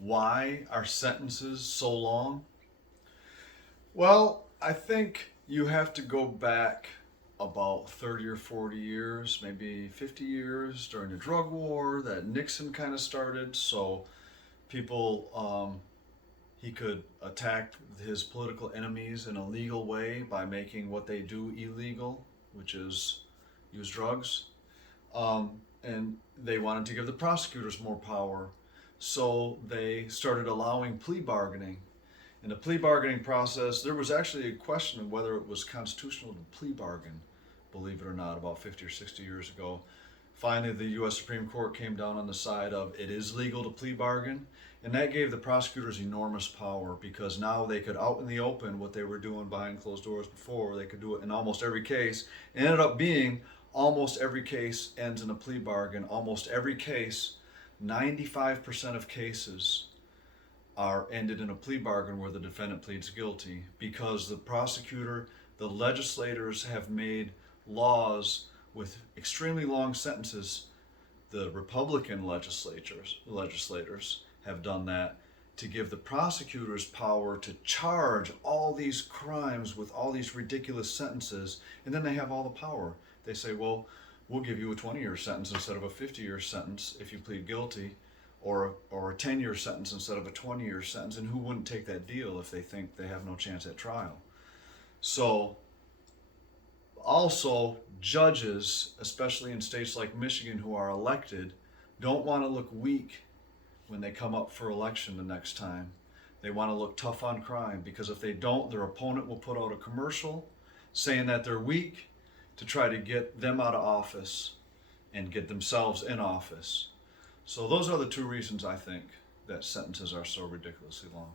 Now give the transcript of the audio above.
Why are sentences so long? Well, I think you have to go back about 30 or 40 years, maybe 50 years during the drug war that Nixon kind of started. So people, he could attack his political enemies in a legal way by making what they do illegal, which is use drugs. And they wanted to give the prosecutors more power. So they started allowing plea bargaining. In the plea bargaining process, there was actually a question of whether it was constitutional to plea bargain, believe it or not, about 50 or 60 years ago. Finally, the U.S. Supreme Court came down on the side of it is legal to plea bargain, and that gave the prosecutors enormous power because now they could out in the open what they were doing behind closed doors before. They could do it in almost every case. It ended up being almost every case ends in a plea bargain. Almost every case, 95% of cases are ended in a plea bargain where the defendant pleads guilty because the prosecutor, the legislators have made laws with extremely long sentences. The Republican legislators have done that to give the prosecutors power to charge all these crimes with all these ridiculous sentences, and then they have all the power. They say, well, we'll give you a 20-year sentence instead of a 50-year sentence if you plead guilty, or a 10-year sentence instead of a 20-year sentence. And who wouldn't take that deal if they think they have no chance at trial? So also, judges, especially in states like Michigan who are elected, don't want to look weak when they come up for election the next time. They want to look tough on crime because if they don't, their opponent will put out a commercial saying that they're weak to try to get them out of office and get themselves in office. So those are the two reasons I think that sentences are so ridiculously long.